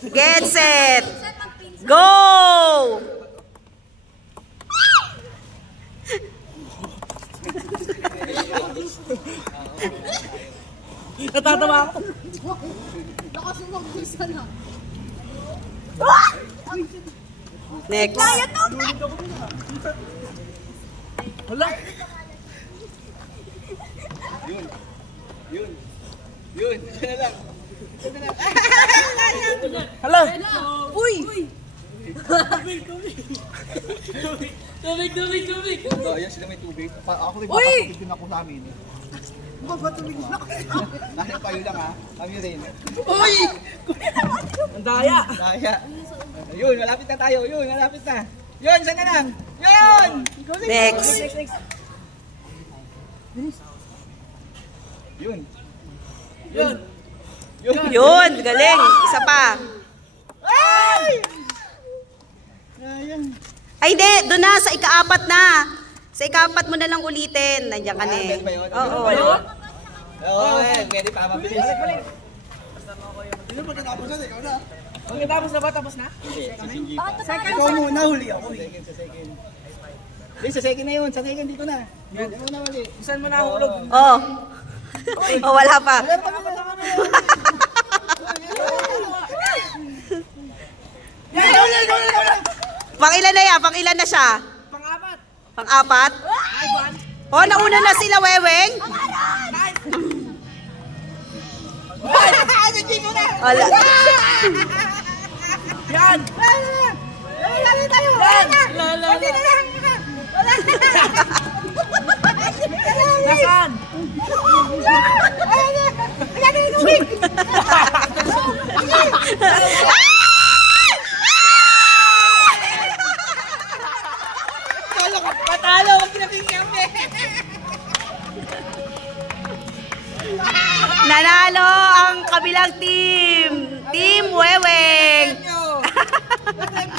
Get set. Go! Natatawa ako. Next. Hala. Yun. Siya na lang. Hala. Uy! Tubig. Oh, yan sila may tubig. Ako rin Uy! papatubig din ako sa amin. Tubig na ako. Dahil kayo lang ha. Kami rin. Uy! Ang daya. Daya. Yun, malapit na tayo. Yun, malapit na. Yun, saan na lang? Yun! Next. Yun. Yun, galing. Isa pa. Ay! Ayan. Ay, hindi. Doon na. Sa ika-4 na. Sa ika-4 mo na lang ulitin. Nandiyan ka na eh. Pwede ba yun? Oo. Oo, pwede pa. Mabilis. Sino ba natapos na? Ikaw na. Ang natapos na ba? Tapos na? Ikaw muna, huli ako. Sa second. Hindi, sa second na yun. Sa second dito na. Yan, yung muna mali. Saan mo nahulog? Oh. Oh, wala pa. Pang-ilan na yan? Pang-ilan na siya? Pang-apat. Pang-4? Oh, nauna na sila, Weweng. Wala. Yan! Lalo tayo! Nasaan? Patalo! Huwag kinapingyan mo Nanalo ang kabilang team. Team Weweng.